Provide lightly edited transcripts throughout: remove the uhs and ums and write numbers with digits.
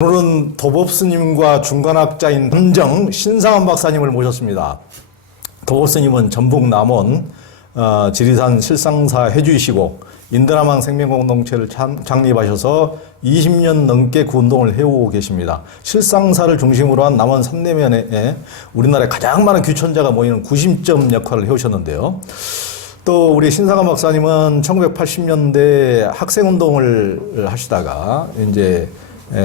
오늘은 도법스님과 중간학자인 함정 신상한 박사님을 모셨습니다. 도법스님은 전북 남원 지리산 실상사 해주이시고 인드라망 생명공동체를 창립하셔서 20년 넘게 그 운동을 해오고 계십니다. 실상사를 중심으로 한 남원 산내면에 우리나라에 가장 많은 규천자가 모이는 구심점 역할을 해오셨는데요. 또 우리 신상한 박사님은 1980년대 학생운동을 하시다가 이제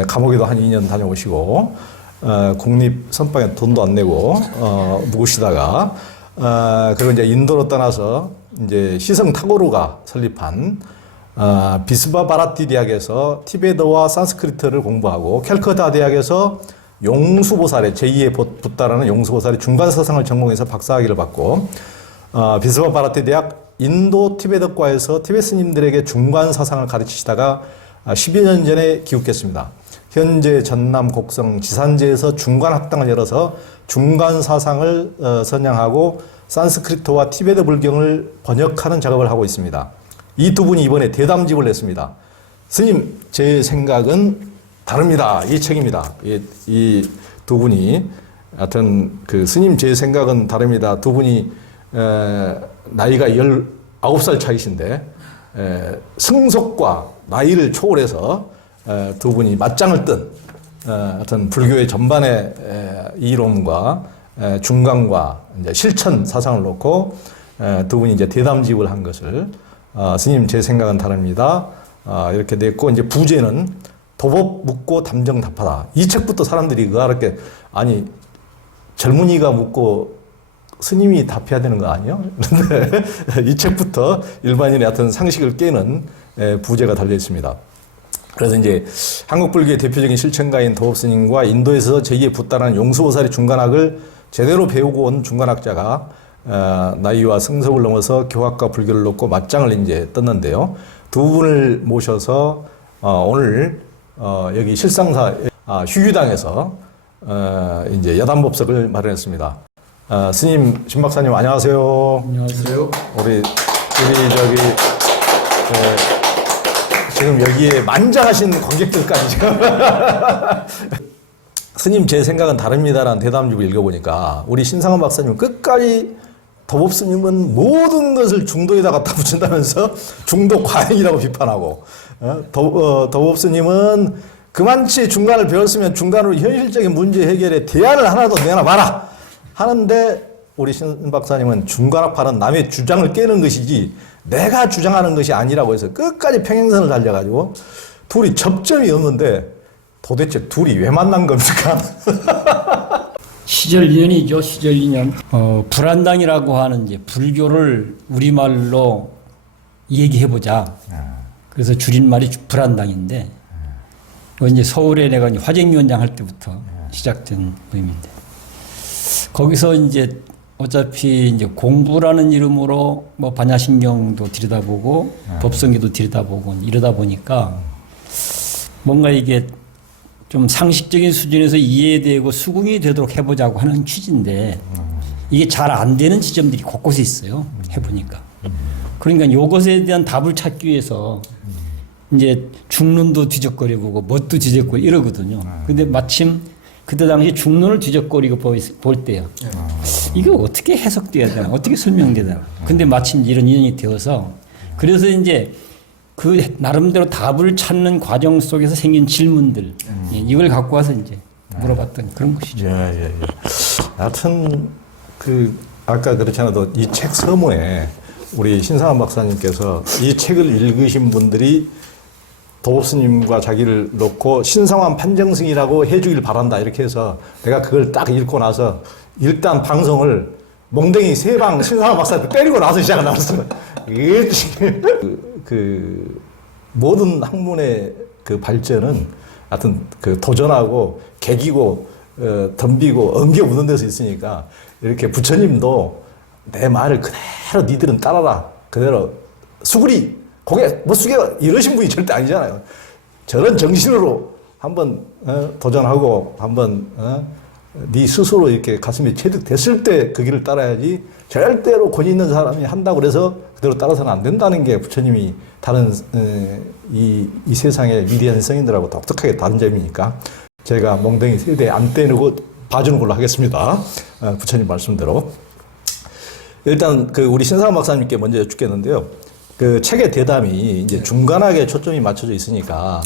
감옥에도 한 2년 다녀오시고 국립 선방에 돈도 안 내고 묵으시다가 그리고 이제 인도로 떠나서 이제 시성 타고르가 설립한 비스바 바라티 대학에서 티베트와 산스크리트를 공부하고 캘커타 대학에서 용수보살의 제2의 붓다라는 용수보살의 중간사상을 전공해서 박사학위를 받고 비스바 바라티 대학 인도 티베트과에서 티베트 스님들에게 중간사상을 가르치시다가 10여 년 전에 귀국했습니다. 현재 전남 곡성 지산제에서 중간학당을 열어서 중간사상을 선양하고 산스크리트와 티베트 불경을 번역하는 작업을 하고 있습니다. 이 두 분이 이번에 대담집을 냈습니다. 스님, 제 생각은 다릅니다. 이 책입니다. 이 두 분이 하여튼 그 스님 제 생각은 다릅니다. 두 분이 나이가 19살 차이신데 승속과 나이를 초월해서 두 분이 맞짱을 뜬 하여튼 불교의 전반의 이론과 중간과 이제 실천 사상을 놓고 두 분이 이제 대담집을 한 것을 스님 제 생각은 다릅니다. 이렇게 됐고 이제 부제는 도법 묻고 담정 답하다. 이 책부터 사람들이 그렇게 아니 젊은이가 묻고 스님이 답해야 되는 거 아니에요? 그런데 이 책부터 일반인의 어떤 상식을 깨는 부제가 달려 있습니다. 그래서 이제 한국 불교의 대표적인 실천가인 도법스님과 인도에서 제2의 붓다라는 용수보살의 중간학을 제대로 배우고 온 중간학자가 나이와 성석을 넘어서 교학과 불교를 놓고 맞짱을 이제 떴는데요. 두 분을 모셔서 오늘 여기 실상사 휴유당에서 이제 여담법석을 마련했습니다. 스님, 신 박사님 안녕하세요. 안녕하세요. 우리 저기 지금 여기에 만장하신 관객들까지 지금 스님 제 생각은 다릅니다라는 대담집을 읽어보니까 우리 신상한 박사님 끝까지 도법스님은 모든 것을 중도에다 갖다 붙인다면서 중도 과잉이라고 비판하고 도법스님은 그만치 중간을 배웠으면 중간으로 현실적인 문제 해결에 대안을 하나도 내놔봐라 하는데 우리 신 박사님은 중간학파는 남의 주장을 깨는 것이지 내가 주장하는 것이 아니라고 해서 끝까지 평행선을 달려가지고 둘이 접점이 없는데 도대체 둘이 왜 만난 겁니까? 시절 인연이죠. 시절 인연. 불안당이라고 하는 이제 불교를 우리말로 얘기해보자. 그래서 줄임말이 불안당인데 이제 서울에 내가 화쟁위원장 할 때부터 시작된 모임인데 거기서 이제 어차피 이제 공부라는 이름으로 뭐 반야신경도 들여다보고 법성계도 들여다보고 이러다 보니까 뭔가 이게 좀 상식적인 수준에서 이해되고 수긍이 되도록 해보자고 하는 취지인데 이게 잘 안 되는 지점들이 곳곳에 있어요. 해보니까. 그러니까 이것에 대한 답을 찾기 위해서 이제 중론도 뒤적거려보고 뭣도 뒤적거리고 이러거든요. 근데 마침 그때 당시 중론을 뒤적거리고 볼 때요. 이거 어떻게 해석돼야 되나? 어떻게 설명돼야 되나? 근데 마침 이런 인연이 되어서 그래서 이제 그 나름대로 답을 찾는 과정 속에서 생긴 질문들 이걸 갖고 와서 이제 물어봤던 그런 것이죠. 예. 하여튼 그 아까 그렇지 않아도 이 책 서문에 우리 신상한 박사님께서 이 책을 읽으신 분들이 도법스님과 자기를 놓고 신성한 판정승이라고 해주길 바란다 이렇게 해서 내가 그걸 딱 읽고 나서 일단 방송을 몽댕이 3방 신상한 박사한테 때리고 나서 시작을 나왔어요. 그 모든 학문의 그 발전은 하여튼 그 도전하고 개기고 덤비고 엉겨 묻는 데서 있으니까 이렇게 부처님도 내 말을 그대로 니들은 따라라 그대로 수구리 고개 못 숙여 이러신 분이 절대 아니잖아요. 저런 정신으로 한번 도전하고 한번 네 스스로 이렇게 가슴이 체득됐을 때 그 길을 따라야지 절대로 권위 있는 사람이 한다고 그래서 그대로 따라서는 안 된다는 게 부처님이 다른 이 세상의 위대한 성인들하고 독특하게 다른 점이니까 제가 멍덩이 세대 안 떼고 봐주는 걸로 하겠습니다. 부처님 말씀대로. 일단 그 우리 신상원 박사님께 먼저 여쭙겠는데요. 그 책의 대담이 이제 중간학에 초점이 맞춰져 있으니까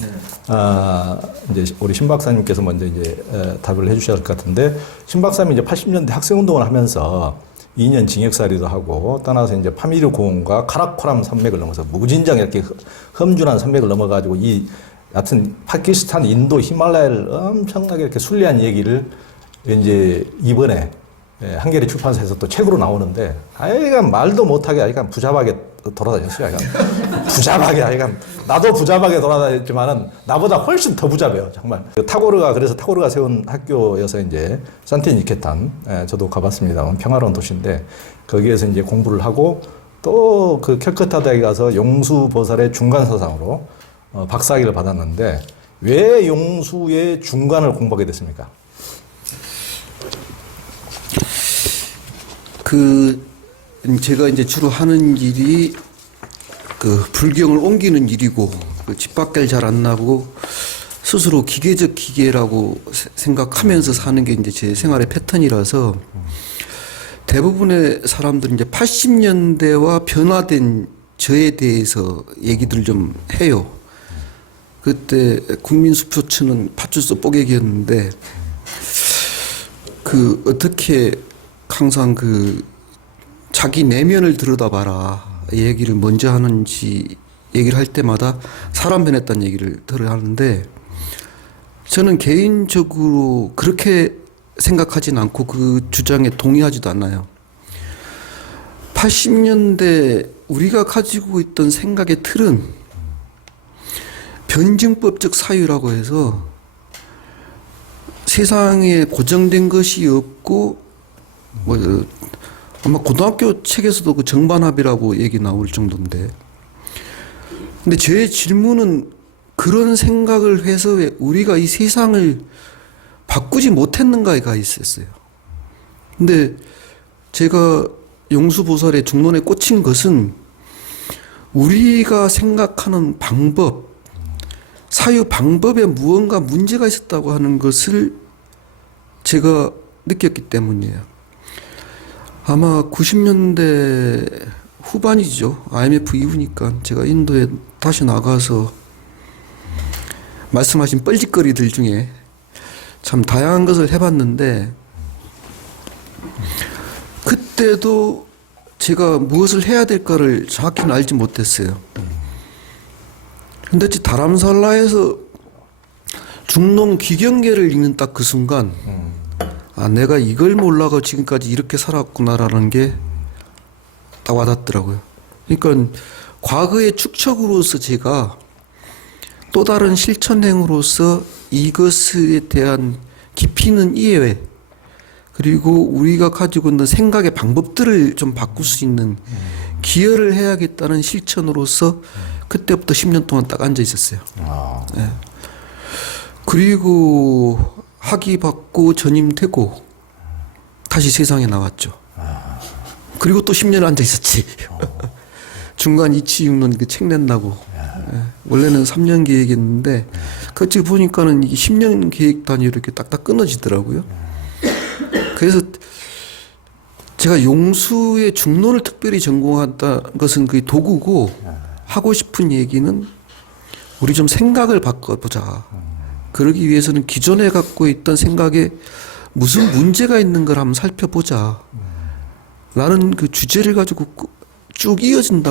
이제 우리 신 박사님께서 먼저 이제 답을 해주셔야 할 것 같은데, 신 박사님이 이제 80년대 학생운동을 하면서 2년 징역살이도 하고 떠나서 이제 파미르 고원과 카라코람 산맥을 넘어서 무진장 이렇게 험준한 산맥을 넘어가지고 여하튼 파키스탄, 인도, 히말라야를 엄청나게 이렇게 순리한 얘기를 이제 이번에 한겨레 출판사에서 또 책으로 나오는데, 아이간 말도 못하게 아이간 부잡하게 돌아다녔어요. 아이간 부잡하게 아이간 나도 부잡하게 돌아다녔지만은 나보다 훨씬 더 부잡해요. 정말. 그래서 타고르가 세운 학교여서 이제 산티니케탄, 저도 가봤습니다만 평화로운 도시인데 거기에서 이제 공부를 하고 또 그 캘커타 대학에 가서 용수 보살의 중간 사상으로 박사학위를 받았는데, 왜 용수의 중간을 공부하게 됐습니까? 제가 이제 주로 하는 일이 그 불경을 옮기는 일이고, 집 밖을 잘 안 나고 스스로 기계적 기계라고 생각하면서 사는 게 이제 제 생활의 패턴이라서, 대부분의 사람들은 이제 80년대와 변화된 저에 대해서 얘기들 좀 해요. 그때 국민수표처는 파출소 뽀개기였는데, 어떻게 항상 자기 내면을 들여다봐라 얘기를 먼저 하는지 얘기를 할 때마다 사람 변했다는 얘기를 들어야 하는데, 저는 개인적으로 그렇게 생각하진 않고 그 주장에 동의하지도 않아요. 80년대 우리가 가지고 있던 생각의 틀은 변증법적 사유라고 해서 세상에 고정된 것이 없고, 아마 고등학교 책에서도 그 정반합이라고 얘기 나올 정도인데, 근데 제 질문은 그런 생각을 해서 왜 우리가 이 세상을 바꾸지 못했는가가 있었어요. 근데 제가 용수보살의 중론에 꽂힌 것은 우리가 생각하는 방법, 사유 방법에 무언가 문제가 있었다고 하는 것을 제가 느꼈기 때문이에요. 아마 90년대 후반이죠. IMF 이후니까 제가 인도에 다시 나가서 말씀하신 뻘짓거리들 중에 참 다양한 것을 해봤는데, 그때도 제가 무엇을 해야 될까를 정확히는 알지 못했어요. 근데 다람살라에서 중농 귀경계를 읽는 딱 그 순간, 내가 이걸 몰라가 지금까지 이렇게 살았구나라는 게 딱 와닿더라고요. 그러니까 과거의 축적으로서 제가 또 다른 실천행으로서 이것에 대한 깊이 있는 이해, 그리고 우리가 가지고 있는 생각의 방법들을 좀 바꿀 수 있는 기여를 해야겠다는 실천으로서 그때부터 10년 동안 딱 앉아 있었어요. 네. 그리고 학위 받고 전임되고 다시 세상에 나왔죠. 그리고 또 10년 앉아 있었지. 중간 이치육론 그 책 낸다고. 네. 원래는 3년 계획이었는데 그치 보니까는 이게 10년 계획 단위로 이렇게 딱딱 끊어지더라고요. 그래서 제가 용수의 중론을 특별히 전공한다는 것은 그 도구고, 하고 싶은 얘기는 우리 좀 생각을 바꿔보자. 그러기 위해서는 기존에 갖고 있던 생각에 무슨 문제가 있는 걸 한번 살펴보자. 라는 그 주제를 가지고 쭉 이어지는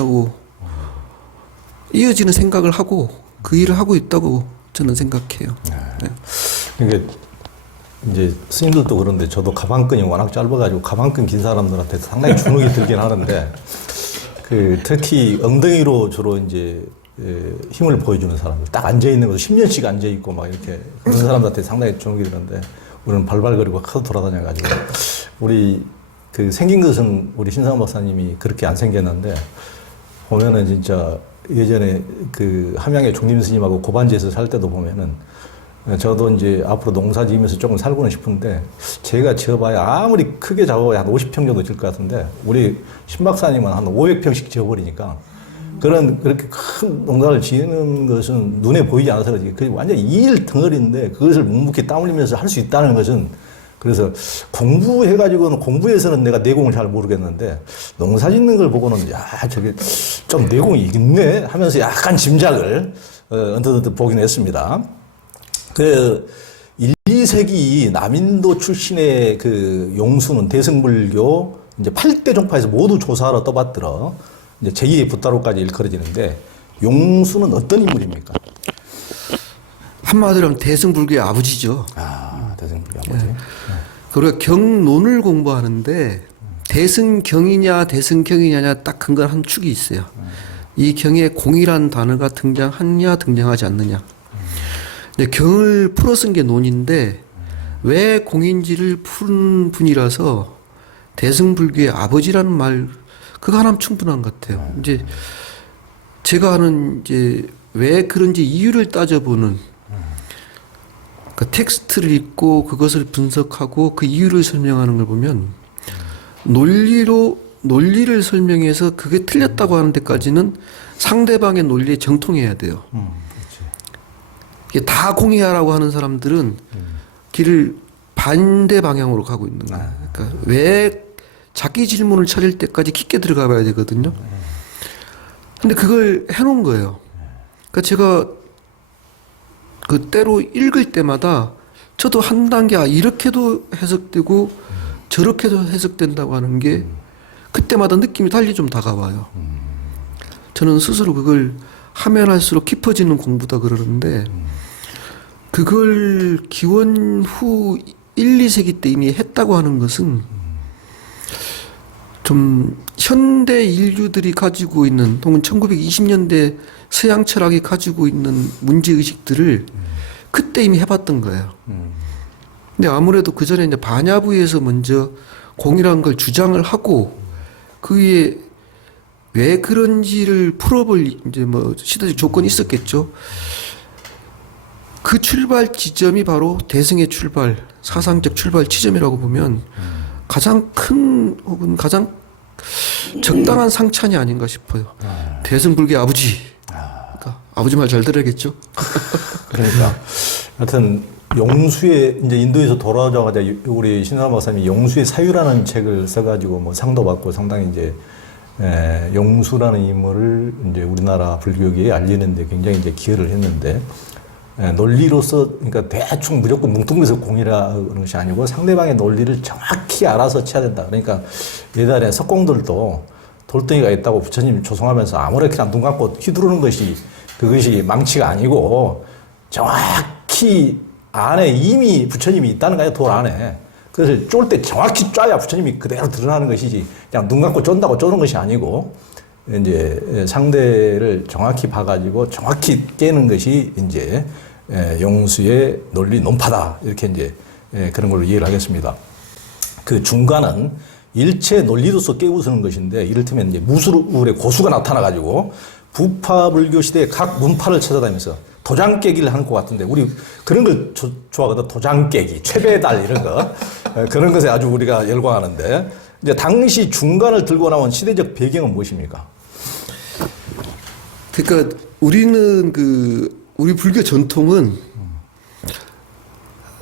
생각을 하고 그 일을 하고 있다고 저는 생각해요. 네. 그러니까 이제 스님들도 그런데 저도 가방끈이 워낙 짧아가지고 가방끈 긴 사람들한테 상당히 주눅이 들긴 하는데, 특히 엉덩이로 주로 이제 힘을 보여주는 사람들, 딱 앉아있는 것도 10년씩 앉아있고 막 이렇게 그런 사람들한테 상당히 주눅이 드는데, 우리는 발발거리고 카드 돌아다녀가지고, 우리 생긴 것은 우리 신상원 박사님이 그렇게 안 생겼는데, 보면은 진짜 예전에 함양의 종림 스님하고 고반지에서 살 때도 보면은, 저도 이제 앞으로 농사 지으면서 조금 살고는 싶은데, 제가 지어봐야 아무리 크게 잡아봐야 한 50평 정도 질 것 같은데, 우리 신 박사님은 한 500평씩 지어버리니까 그렇게 큰 농사를 지는 것은 눈에 보이지 않아서 그렇지. 그 완전 일 덩어리인데 그것을 묵묵히 땀 흘리면서 할 수 있다는 것은 그래서 공부해가지고는 공부에서는 내가 내공을 잘 모르겠는데 농사 짓는 걸 보고는 야, 저게 좀 내공이 있네 하면서 약간 짐작을 언뜻 보긴 했습니다. 그 1, 2세기 남인도 출신의 그 용수는 대승불교 이제 8대 종파에서 모두 조사하러 떠받들어 이제 제2의 붓다로까지 일컬어지는데 용수는 어떤 인물입니까? 한마디로 하면 대승불교의 아버지죠. 아, 대승불교 아버지. 네. 우리가 경론을 공부하는데 대승경이냐 대승경이냐 딱 근거한 한 축이 있어요. 이 경에 공이란 단어가 등장하느냐 등장하지 않느냐. 근데 경을 풀어 쓴 게 논인데 왜 공인지를 푸른 분이라서 대승불교의 아버지라는 말 그거 하나면 충분한 것 같아요. 이제 제가 하는 이제 왜 그런지 이유를 따져보는 그 텍스트를 읽고 그것을 분석하고 그 이유를 설명하는 걸 보면 논리를 설명해서 그게 틀렸다고 하는 데까지는 상대방의 논리에 정통해야 돼요. 이게 다 공의하라고 하는 사람들은 길을 반대 방향으로 가고 있는 거예요. 그러니까 왜 자기 질문을 차릴 때까지 깊게 들어가 봐야 되거든요. 근데 그걸 해놓은 거예요. 그러니까 제가 그 때로 읽을 때마다 저도 한 단계 이렇게도 해석되고 저렇게도 해석된다고 하는 게 그때마다 느낌이 달리 좀 다가와요. 저는 스스로 그걸 하면 할수록 깊어지는 공부다 그러는데 그걸 기원 후 1, 2세기 때 이미 했다고 하는 것은 좀 현대 인류들이 가지고 있는 혹은 1920년대 서양 철학이 가지고 있는 문제의식들을 그때 이미 해봤던 거예요. 근데 아무래도 그 전에 이제 반야부에서 먼저 공이라는 걸 주장을 하고 그 위에 왜 그런지를 풀어볼 이제 뭐 시대적 조건이 있었겠죠. 그 출발 지점이 바로 대승의 출발, 사상적 출발 지점이라고 보면 가장 큰 혹은 가장 적당한 상찬이 아닌가 싶어요. 대승불교의 아버지. 그러니까 아버지 말 잘 들어야겠죠. 그러니까 하여튼 용수의 이제 인도에서 돌아오자마자 우리 신선한 박사님이 용수의 사유라는 책을 써가지고 뭐 상도 받고 상당히 이제 용수라는 인물을 이제 우리나라 불교계에 알리는데 굉장히 이제 기여를 했는데 논리로서 그러니까 대충 무조건 뭉뚱그려서 공이라는 것이 아니고 상대방의 논리를 정확히 알아서 쳐야 된다. 그러니까 예전에 석공들도 돌덩이가 있다고 부처님 조성하면서 아무렇게나 눈 감고 휘두르는 것이 그것이 망치가 아니고 정확히 안에 이미 부처님이 있다는 거예요. 돌 안에. 그래서 쫄 때 정확히 쪄야 부처님이 그대로 드러나는 것이지 그냥 눈 감고 쫀다고 쪼는 것이 아니고 이제 상대를 정확히 봐가지고 정확히 깨는 것이 이제 용수의 논리 논파다 이렇게 이제 그런 걸로 이해를 하겠습니다. 그 중간은 일체 논리로서 깨우치는 것인데 이를테면 이제 무술의 고수가 나타나가지고 부파 불교 시대의 각 문파를 찾아다니면서 도장 깨기를 하는 것 같은데 우리 그런 걸 좋아하거든. 도장 깨기, 최배달 이런 거 그런 것에 아주 우리가 열광하는데 이제 당시 중간을 들고 나온 시대적 배경은 무엇입니까? 그러니까 우리는 우리 불교 전통은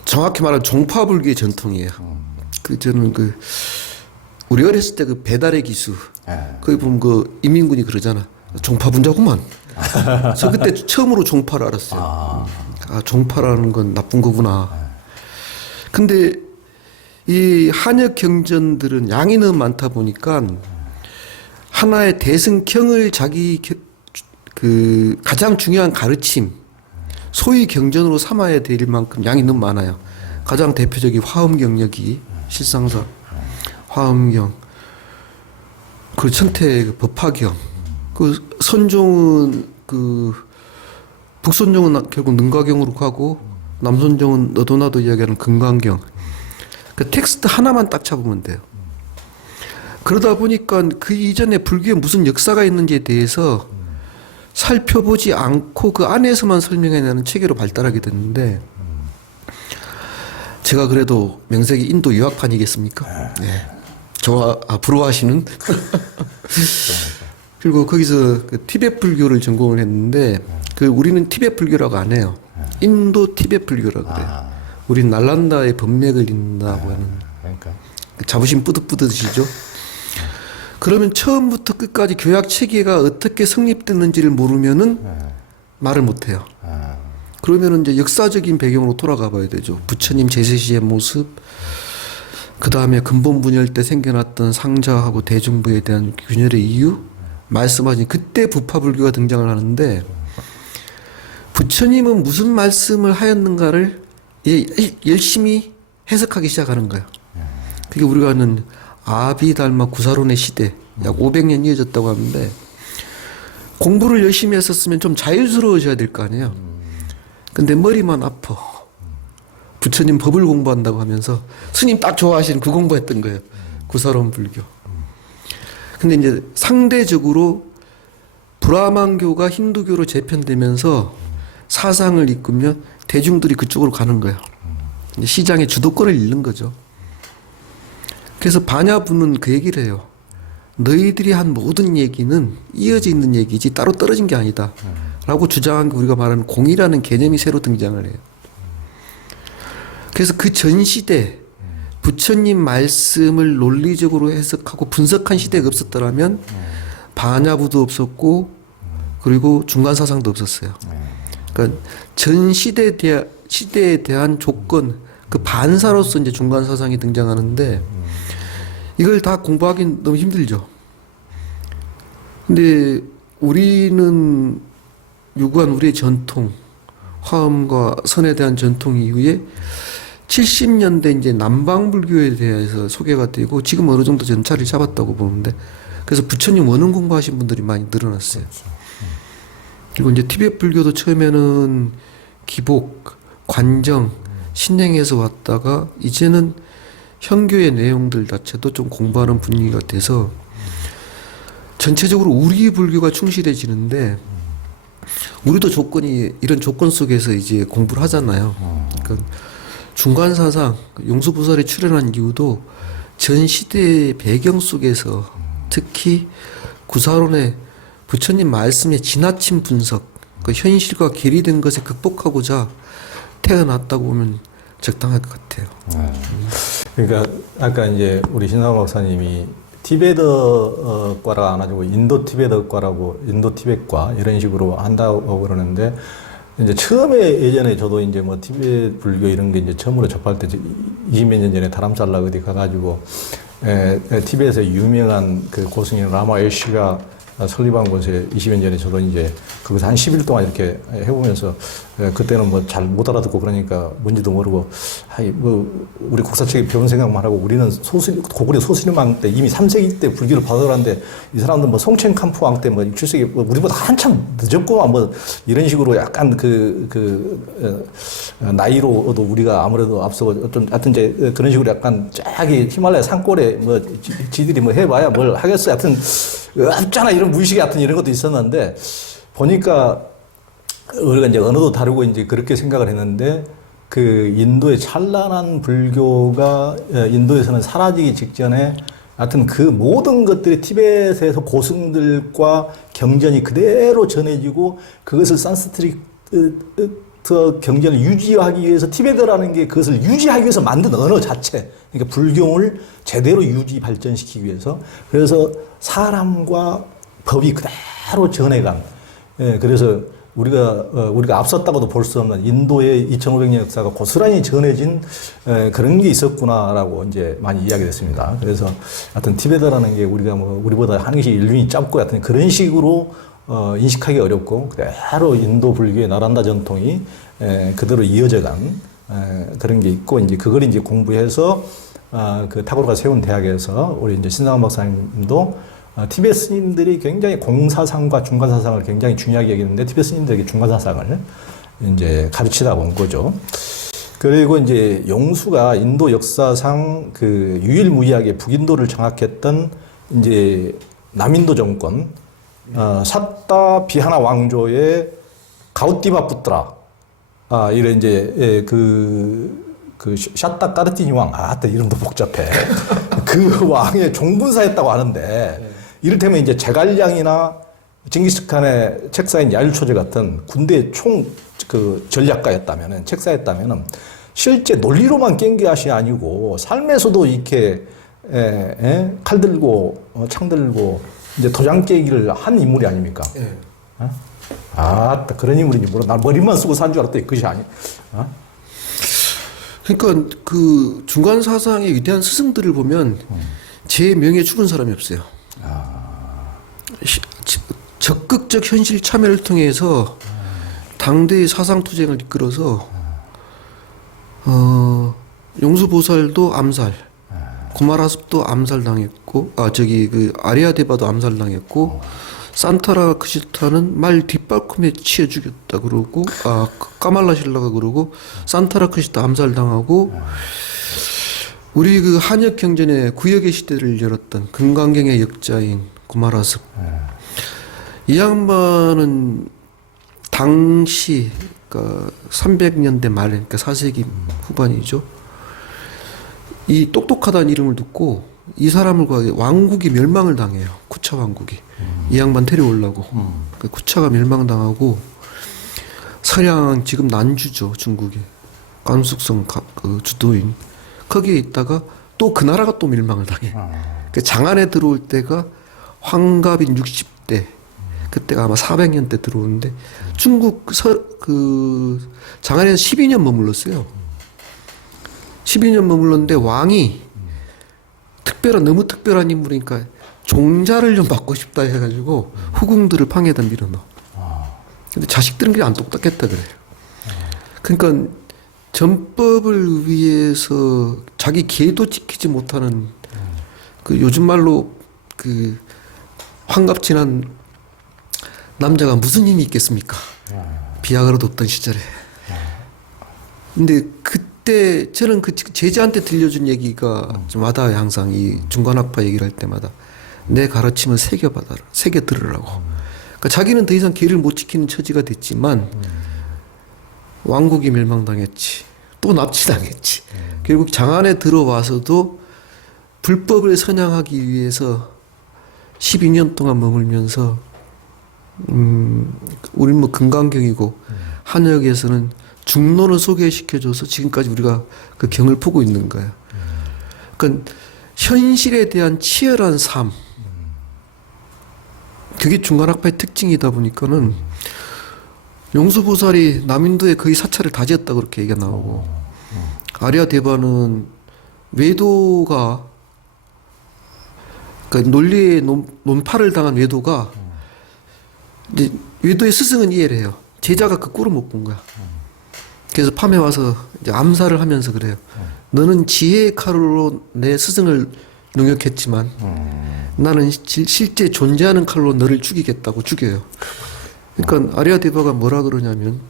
정확히 말하면 종파불교의 전통이에요. 저는 우리 어렸을 때 배달의 기수 거기 보면 이민군이 그러잖아. 종파분자구만. 저 그때 처음으로 종파를 알았어요. 종파라는 건 나쁜 거구나. 근데 이 한역 경전들은 양이 너무 많다 보니까 하나의 대승경을 자기 가장 중요한 가르침, 소위 경전으로 삼아야 될 만큼 양이 너무 많아요. 가장 대표적인 화엄경력이 실상사, 화엄경, 그 천태 법화경, 선종은 북선종은 결국 능가경으로 가고 남선종은 너도 나도 이야기하는 금강경. 그 텍스트 하나만 딱 잡으면 돼요. 그러다 보니까 그 이전에 불교에 무슨 역사가 있는지에 대해서 살펴보지 않고 그 안에서만 설명해내는 체계로 발달하게 됐는데 제가 그래도 명색이 인도 유학판이겠습니까? 네. 부러워하시는? 그리고 거기서 그 티베트 불교를 전공을 했는데 그 우리는 티베트 불교라고 안 해요. 인도 티베트 불교라고 그래요. 우린 날란다의 법맥을 잇는다고 하는 그러니까. 자부심 뿌듯뿌듯이죠. 그러면 처음부터 끝까지 교약 체계가 어떻게 성립됐는지를 모르면은 말을 못 해요. 그러면은 이제 역사적인 배경으로 돌아가 봐야 되죠. 부처님 제세시의 모습, 그 다음에 근본 분열 때 생겨났던 상자하고 대중부에 대한 균열의 이유, 말씀하신 그때 부파불교가 등장을 하는데 부처님은 무슨 말씀을 하였는가를 열심히 해석하기 시작하는 거예요. 그게 우리가 아는 아비달마 구사론의 시대, 약 500년 이어졌다고 하는데 공부를 열심히 했었으면 좀 자유스러워져야 될 거 아니에요. 근데 머리만 아파. 부처님 법을 공부한다고 하면서 스님 딱 좋아하시는 그 공부했던 거예요. 구사론 불교. 근데 이제 상대적으로 브라만교가 힌두교로 재편되면서 사상을 이끌며 대중들이 그쪽으로 가는 거예요. 이제 시장의 주도권을 잃는 거죠. 그래서 반야부는 그 얘기를 해요. 너희들이 한 모든 얘기는 이어져 있는 얘기지 따로 떨어진 게 아니다. 라고 주장한 게 우리가 말하는 공이라는 개념이 새로 등장을 해요. 그래서 그 전 시대 부처님 말씀을 논리적으로 해석하고 분석한 시대가 없었더라면 반야부도 없었고 그리고 중간사상도 없었어요. 그러니까 전 시대에 대한 조건, 그 반사로서 이제 중간사상이 등장하는데 이걸 다 공부하기 너무 힘들죠. 근데 우리는 유구한 우리의 전통, 화엄과 선에 대한 전통 이후에 70년대 이제 남방불교에 대해서 소개가 되고 지금 어느 정도 전차를 잡았다고 보는데 그래서 부처님 원흥 공부하신 분들이 많이 늘어났어요. 그리고 이제 티베트 불교도 처음에는 기복, 관정, 신행에서 왔다가 이제는 현교의 내용들 자체도 좀 공부하는 분위기가 돼서 전체적으로 우리 불교가 충실해지는데 우리도 이런 조건 속에서 이제 공부를 하잖아요. 그러니까 중간사상, 용수보살이 출연한 이유도 전 시대의 배경 속에서 특히 구사론의 부처님 말씀의 지나친 분석, 그 현실과 괴리된 것을 극복하고자 태어났다고 보면 적당할 것 같아요. 그러니까 아까 이제 우리 신상호 박사님이 티베트과라 안 하고 인도 티베트과라고 인도 티베트과 이런 식으로 한다고 그러는데 이제 처음에 예전에 저도 이제 뭐 티베트 불교 이런 게 이제 처음으로 접할 때 20몇 년 전에 다람살라 어디 가가지고 티베트에서 유명한 그 고승인 라마 엘시가 설립한 곳에 20년 전에 저도 이제 거기서 한 10일 동안 이렇게 해보면서 그때는 뭐 잘 못 알아듣고 그러니까 뭔지도 모르고 뭐 우리 국사 측에 배운 생각만 하고 우리는 고구려 소수림왕 때 이미 3세기 때 불교를 받아들었는데 이 사람들 뭐 송첸캄프 왕 때 뭐 7세기 뭐 우리보다 한참 늦었구만 뭐 이런 식으로 약간 나이로도 우리가 아무래도 앞서고 좀 하여튼 이제 그런 식으로 약간 쫙이 히말라야 산골에 뭐 지들이 뭐 해봐야 뭘 하겠어 하여튼 없잖아 이런 무의식이 하여튼 이런 것도 있었는데 보니까 우리가 이제 언어도 다르고 이제 그렇게 생각을 했는데 그 인도의 찬란한 불교가 인도에서는 사라지기 직전에 하여튼 그 모든 것들이 티베트에서 고승들과 경전이 그대로 전해지고 그것을 산스크리트 경전을 유지하기 위해서 티베트라는 게 그것을 유지하기 위해서 만든 언어 자체 그러니까 불교를 제대로 유지 발전시키기 위해서 그래서 사람과 법이 그대로 전해간 그래서 우리가 앞섰다고도 볼 수 없는 인도의 2500년 역사가 고스란히 전해진 그런 게 있었구나라고 이제 많이 이야기됐습니다. 그래서 하여튼 티베트라는 게 우리가 뭐 우리보다 하는 것이 인륜이 짧고 하여튼 그런 식으로 인식하기 어렵고 그대로 인도 불교의 나란다 전통이 그대로 이어져간 그런 게 있고 이제 그걸 이제 공부해서 그 타고르가 세운 대학에서 우리 이제 신상원 박사님도 티베트 스님들이 굉장히 공사상과 중간사상을 굉장히 중요하게 여기는데 티베트 스님들에게 중간사상을 이제 가르치다 온 거죠. 그리고 이제 용수가 인도 역사상 그 유일무이하게 북인도를 장악했던 이제 남인도 정권, 삿다 비하나 왕조의 가우띠바 푸트라, 이런 이제 샷다 까르티니 왕, 또 이름도 복잡해. 그 왕의 종군사였다고 하는데, 이를테면 이제 제갈량이나 징기스칸의 책사인 야일초제 같은 군대 총 그 전략가였다면은 책사였다면은 실제 논리로만 깬 것이 아니고 삶에서도 이렇게 칼 들고 창 들고 이제 도장 깨기를 한 인물이 아닙니까? 예. 그런 인물이지 뭐나 머리만 쓰고 산 줄 알았더니 그것이 아니. 그러니까 그 중간 사상의 위대한 스승들을 보면 제 명예 죽은 사람이 없어요. 적극적 현실 참여를 통해서 당대의 사상 투쟁을 이끌어서 용수보살도 암살, 구마라습도 암살당했고, 그 아리아데바도 암살당했고, 산타라 크시타는 말 뒷발꿈에 치여 죽였다 그러고, 까말라실라가 그러고, 산타라 크시타 암살당하고, 우리 그 한역 경전의 구역의 시대를 열었던 금강경의 역자인 구마라습. 이 양반은 당시, 그러니까 300년대 말, 그러니까 4세기 후반이죠. 이 똑똑하다는 이름을 듣고 이 사람을 구하기 왕국이 멸망을 당해요. 쿠차 왕국이. 이 양반 데려오려고. 그 쿠차가 멸망당하고 서량 지금 난주죠. 중국에. 관숙성 그 주도인. 거기에 있다가 또 그 나라가 또 멸망을 당해. 그 장안에 들어올 때가 황갑인 60대. 그때가 아마 400년 대 들어오는데 중국 그 장안에서 12년 머물렀어요. 12년 머물렀는데 왕이 너무 특별한 인물이니까 종자를 좀 받고 싶다 해가지고 후궁들을 방에다 밀어넣어. 근데 자식들은 그게 안 똑똑했다 그래요. 그러니까 전법을 위해서 자기 계도 지키지 못하는 그 요즘 말로 그 환갑지난 남자가 무슨 힘이 있겠습니까? 비아그라도 없던 시절에. 근데 그때 저는 그 제자한테 들려준 얘기가 좀 와닿아요. 항상 이 중간학파 얘기를 할 때마다 내 가르침을 새겨 들으라고. 그러니까 자기는 더 이상 계를 못 지키는 처지가 됐지만 왕국이 멸망당했지. 또 납치당했지. 결국 장안에 들어와서도 불법을 선양하기 위해서 12년 동안 머물면서 우리는 뭐 금강경이고 한역에서는 중론을 소개시켜줘서 지금까지 우리가 그 경을 보고 있는 거예요. 그러니까 현실에 대한 치열한 삶, 그게 중간학파의 특징이다 보니까는 용수보살이 남인도에 거의 사찰을 다 지었다 그렇게 얘기가 나오고 아리아데바는 외도가 그러니까 논리의 논파를 당한 외도가 이제 외도의 스승은 이해를 해요. 제자가 그 꼴을 못 본 거야. 그래서 밤에 와서 이제 암살을 하면서 그래요. 너는 지혜의 칼로 내 스승을 능욕했지만 나는 실제 존재하는 칼로 너를 죽이겠다고 죽여요. 그러니까 아리아데바가 뭐라 그러냐면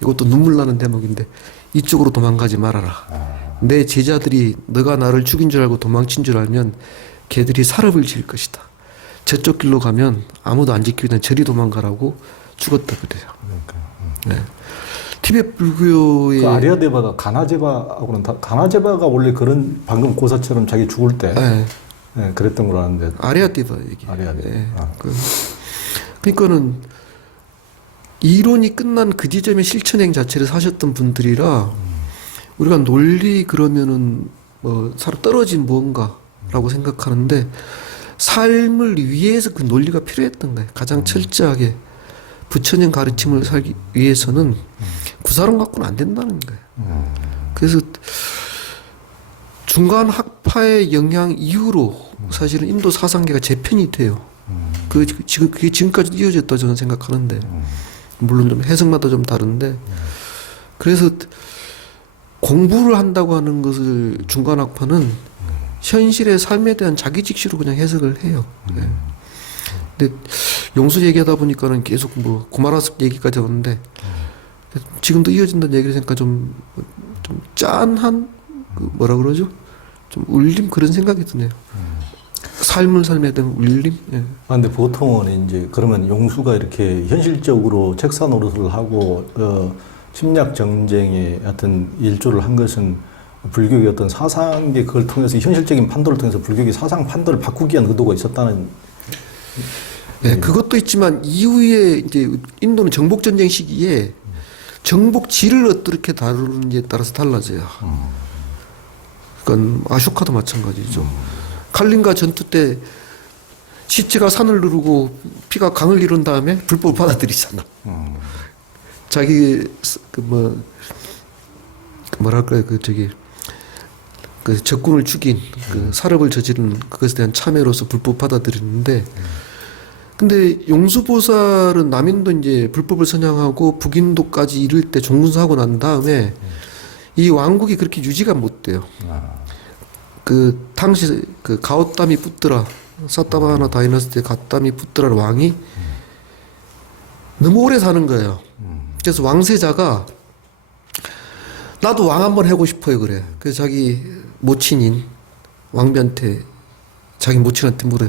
이것도 눈물 나는 대목인데 이쪽으로 도망가지 말아라. 내 제자들이 너가 나를 죽인 줄 알고 도망친 줄 알면 걔들이 살업을 지을 것이다. 저쪽 길로 가면 아무도 안 지키기 전에 저리 도망가라고 죽었다 그래요. 네. 티베트 불교의 그 아리아데바가 가나제바하고는 가나제바가 원래 그런 방금 고사처럼 자기 죽을 때 네, 그랬던 걸로 아는데 아리아데바 얘기. 아리아데바. 네. 그러니까는 이론이 끝난 그 지점의 실천행 자체를 사셨던 분들이라 우리가 논리 그러면은 뭐 서로 떨어진 무언가라고 생각하는데 삶을 위해서 그 논리가 필요했던 거예요. 가장 철저하게 부처님 가르침을 살기 위해서는 구사론 갖고는 안 된다는 거예요. 그래서 중간 학파의 영향 이후로 사실은 인도 사상계가 재편이 돼요. 그게 지금까지 이어졌다 저는 생각하는데 물론 좀 해석마다 좀 다른데 그래서 공부를 한다고 하는 것을 중간 학파는 현실의 삶에 대한 자기 직시로 그냥 해석을 해요. 네. 근데 용수 얘기하다 보니까는 계속 뭐 고마라습 얘기까지 오는데 지금도 이어진다는 얘기를 생각하니까 좀 짠한 그 뭐라 그러죠? 좀 울림 그런 생각이 드네요. 삶에 대한 울림. 예. 근데 보통은 이제 그러면 용수가 이렇게 현실적으로 책사 노릇을 하고 침략 정쟁에 어떤 일조를 한 것은 불교의 어떤 사상의 그걸 통해서 현실적인 판도를 통해서 불교의 사상 판도를 바꾸기 위한 의도가 있었다는 네, 그것도 있지만 이후에 이제 인도는 정복 전쟁 시기에 정복지를 어떻게 다루는지에 따라서 달라져요. 그러니까 아쇼카도 마찬가지죠. 칼린가 전투 때 시체가 산을 누르고 피가 강을 이룬 다음에 불법을 받아들이잖아. 자기 뭐랄까요, 그 적군을 죽인 그 살업을 저지른 그것에 대한 참회로서 불법 받아들이는데, 근데 용수보살은 남인도 이제 불법을 선양하고 북인도까지 이를 때 종군사하고 난 다음에 이 왕국이 그렇게 유지가 못 돼요. 그 당시 그 가오따미 푸트라 사타바하나 다이너스티 가오따미 푸트라 왕이 너무 오래 사는 거예요. 그래서 왕세자가 나도 왕 한번 해보고 싶어요 그래. 그래서 자기 모친인 왕비한테 자기 모친한테 물어요.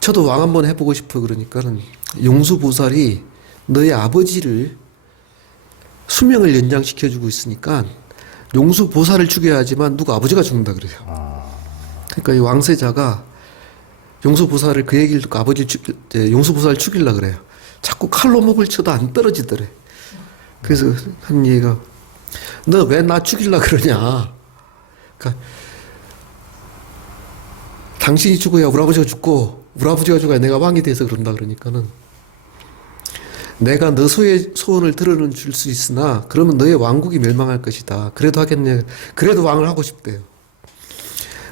저도 왕 한번 해보고 싶어. 그러니까는 용수보살이 너의 아버지를 수명을 연장시켜주고 있으니까 용수보살을 죽여야 하지만 누가 아버지가 죽는다 그래요. 그러니까 이 왕세자가 용수보살을 그 얘기를 듣고 용수보살을 죽이려고 그래요. 자꾸 칼로 목을 쳐도 안 떨어지더래. 그래서 한 얘기가 너 왜 나 죽이려고 그러냐. 그러니까 당신이 죽어야 우리 아버지가 죽고 우리 아버지가 죽어야 내가 왕이 돼서 그런다. 그러니까는 내가 너 소원을 들어는 줄 수 있으나 그러면 너의 왕국이 멸망할 것이다. 그래도 하겠네. 그래도 왕을 하고 싶대요.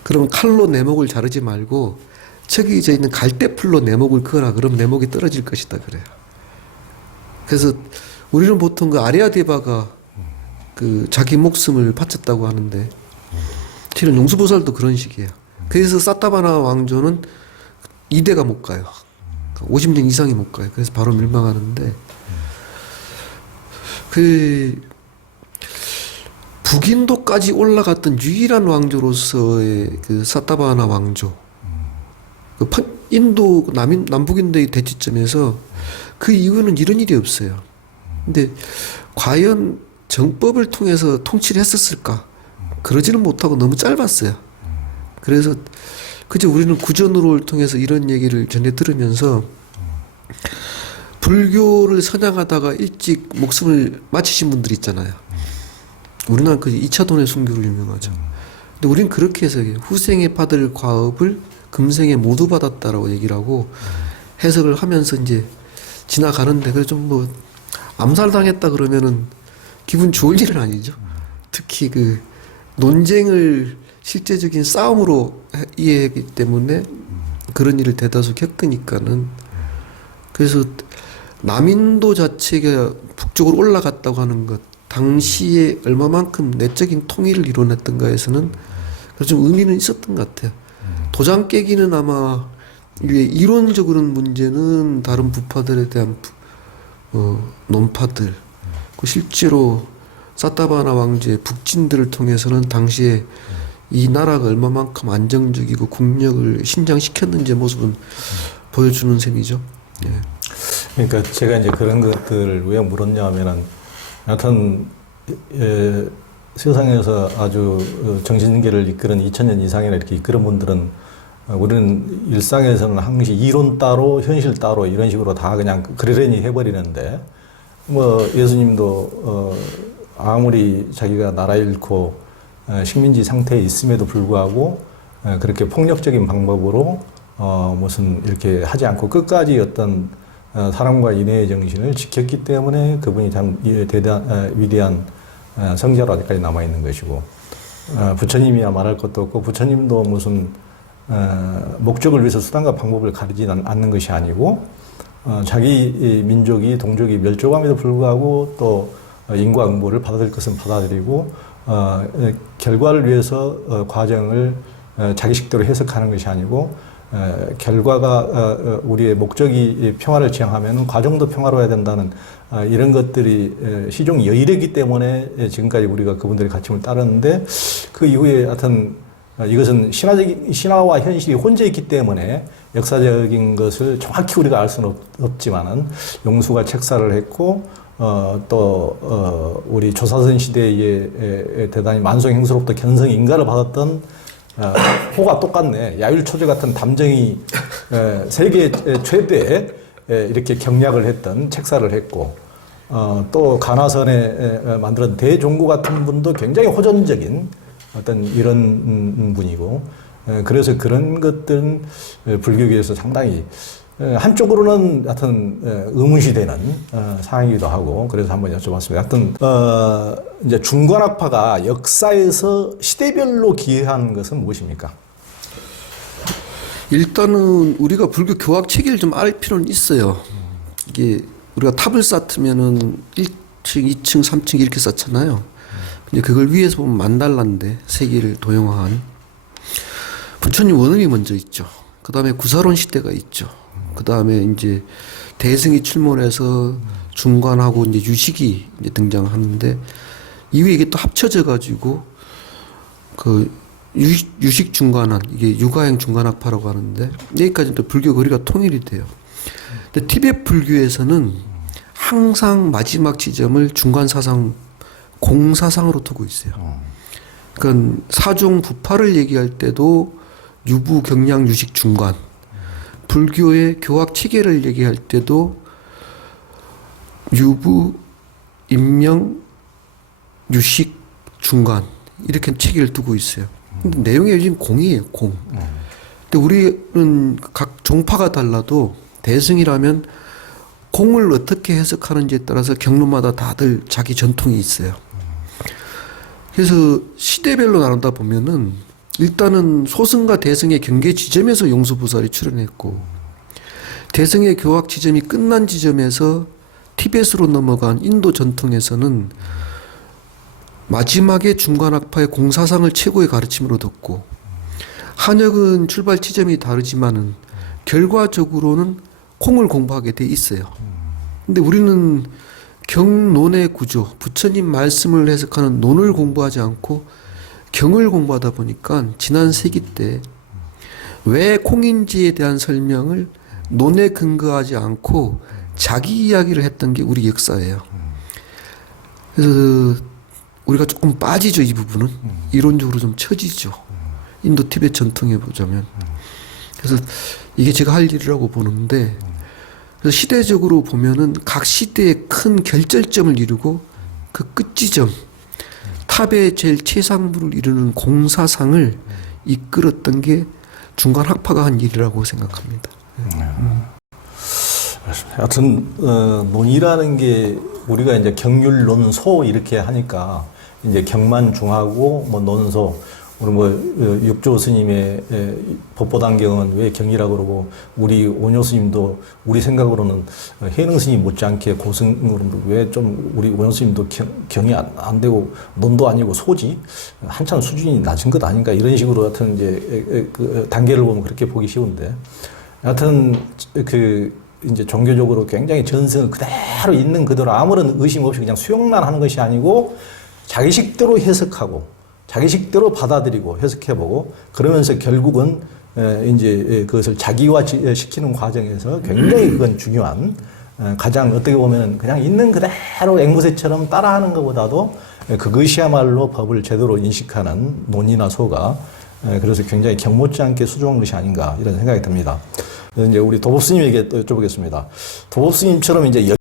그러면 칼로 내 목을 자르지 말고 저기 이제 있는 갈대풀로 내 목을 그어라. 그럼 내 목이 떨어질 것이다. 그래요. 그래서 우리는 보통 그 아리아데바가 그 자기 목숨을 바쳤다고 하는데 실은 용수보살도 그런 식이에요. 그래서 사타바나 왕조는 2대가 못 가요. 50년 이상이 못 가요. 그래서 바로 멸망하는데 그 북인도까지 올라갔던 유일한 왕조로서의 그 사타바나 왕조, 그 인도 남북인도의 대치점에서 그 이후에는 이런 일이 없어요. 근데 과연 정법을 통해서 통치를 했었을까? 그러지는 못하고 너무 짧았어요. 그래서 그저 우리는 구전으로를 통해서 이런 얘기를 전해 들으면서 불교를 선양하다가 일찍 목숨을 마치신 분들 있잖아요. 우리나라 그 2차 돈의 순교로 유명하죠. 근데 우리는 그렇게 해석해요. 후생에 받을 과업을 금생에 모두 받았다라고 얘기를 하고 해석을 하면서 이제 지나가는데, 그래서 좀 뭐 암살당했다 그러면은 기분 좋은 일은 아니죠. 특히 그 논쟁을 실제적인 싸움으로 이해하기 때문에 그런 일을 대다수 겪으니까는. 그래서 남인도 자체가 북쪽으로 올라갔다고 하는 것, 당시에 얼마만큼 내적인 통일을 이뤄냈던가에서는 좀 의미는 있었던 것 같아요. 도장 깨기는 아마 이론적으로는 문제는 다른 부파들에 대한 논파들, 실제로 사타바나 왕조의 북진들을 통해서는 당시에 이 나라가 얼마만큼 안정적이고 국력을 신장시켰는지의 모습은 보여주는 셈이죠. 예. 그러니까 제가 이제 그런 것들을 왜 물었냐면은, 여하튼 세상에서 아주 정신계를 이끄는 2000년 이상이나 이렇게 이끄는 분들은 우리는 일상에서는 항시 이론 따로 현실 따로 이런 식으로 다 그냥 그러려니 해버리는데, 뭐 예수님도 아무리 자기가 나라 잃고 식민지 상태에 있음에도 불구하고 그렇게 폭력적인 방법으로 무슨 이렇게 하지 않고 끝까지 어떤 사랑과 인애의 정신을 지켰기 때문에 그분이 참 위대한 성자로까지 남아 있는 것이고, 부처님이야 말할 것도 없고, 부처님도 무슨 목적을 위해서 수단과 방법을 가리지 않는 것이 아니고, 자기 민족이 동족이 멸종함에도 불구하고 또 인과응보를 받아들일 것은 받아들이고, 결과를 위해서 과정을 자기식대로 해석하는 것이 아니고, 결과가 우리의 목적이 평화를 지향하면 과정도 평화로워야 된다는 이런 것들이 시종 여일이기 때문에 지금까지 우리가 그분들의 가침을 따르는데, 그 이후에 하여튼 이것은 신화와 현실이 혼재 있기 때문에 역사적인 것을 정확히 우리가 알 수는 없지만은, 용수가 책사를 했고 또 우리 조사선 시대에 대단히 만성행수로부터 견성 인가를 받았던 호가 똑같네. 야율초제 같은 담정이 세계 최대 이렇게 경략을 했던 책사를 했고 또 가나선에 만들었던 대종구 같은 분도 굉장히 호전적인 어떤 이런 분이고 그래서 그런 것들은 불교계에서 상당히 한쪽으로는 하여튼 의문시되는 상황이기도 하고 그래서 한번 여쭤봤습니다. 하여튼 이제 중관학파가 역사에서 시대별로 기여한 것은 무엇입니까? 일단은 우리가 불교 교학 체계를 좀 알 필요는 있어요. 이게 우리가 탑을 쌓으면은 1층, 2층, 3층 이렇게 쌓잖아요. 근데 그걸 위에서 보면 만달라인데 세계를 도용한 부처님 원음이 먼저 있죠. 그 다음에 구사론 시대가 있죠. 그 다음에 이제 대승이 출몰해서 중관하고 이제 유식이 이제 등장하는데 이후에 이게 또 합쳐져 가지고 그 유식 중관한 이게 유가행 중관학파라고 하는데 여기까지 또 불교 거리가 통일이 돼요. 근데 티베트 불교에서는 항상 마지막 지점을 중간 사상 공사상으로 두고 있어요. 그러니까 사종 부파를 얘기할 때도 유부 경량 유식 중관. 불교의 교학 체계를 얘기할 때도 유부, 임명, 유식, 중간 이렇게 체계를 두고 있어요. 근데 내용이 요즘 공이에요, 공. 근데 우리는 각 종파가 달라도 대승이라면 공을 어떻게 해석하는지에 따라서 경로마다 다들 자기 전통이 있어요. 그래서 시대별로 나누다 보면은 일단은 소승과 대승의 경계 지점에서 용수보살이 출현했고 대승의 교학 지점이 끝난 지점에서 티베트로 넘어간 인도 전통에서는 마지막에 중간학파의 공사상을 최고의 가르침으로 듣고 한역은 출발 지점이 다르지만은 결과적으로는 콩을 공부하게 돼 있어요. 근데 우리는 경론의 구조, 부처님 말씀을 해석하는 논을 공부하지 않고 경을 공부하다 보니까 지난 세기 때 왜 콩인지에 대한 설명을 논에 근거하지 않고 자기 이야기를 했던 게 우리 역사예요. 그래서 우리가 조금 빠지죠, 이 부분은. 이론적으로 좀 처지죠. 인도 티베트 전통에 보자면. 그래서 이게 제가 할 일이라고 보는데 그래서 시대적으로 보면은 각 시대의 큰 결절점을 이루고 그 끝지점 탑의 제일 최상부를 이루는 공사상을 이끌었던 게 중간 학파가 한 일이라고 생각합니다. 하여튼 논이라는 게 우리가 이제 경률론소 이렇게 하니까 이제 경만중하고 뭐 논소 우리 뭐 육조 스님의 법보단경은 왜 경이라고 그러고 우리 원효 스님도 우리 생각으로는 해능 스님 못지않게 고승으로 왜 좀 우리 원효 스님도 경이 안 되고 논도 아니고 소지 한참 수준이 낮은 것 아닌가 이런 식으로 하여튼 이제 그 단계를 보면 그렇게 보기 쉬운데 하여튼 그 이제 종교적으로 굉장히 전승을 그대로 있는 그대로 아무런 의심 없이 그냥 수용만 하는 것이 아니고 자기식대로 해석하고 자기식대로 받아들이고 해석해보고 그러면서 결국은 이제 그것을 자기화 시키는 과정에서 굉장히 그건 중요한 가장 어떻게 보면 그냥 있는 그대로 앵무새처럼 따라하는 것보다도 그것이야말로 법을 제대로 인식하는 논이나 소가 그래서 굉장히 경못지 않게 수종한 것이 아닌가 이런 생각이 듭니다. 이제 우리 도법스님에게 또 여쭤보겠습니다. 도법스님처럼 이제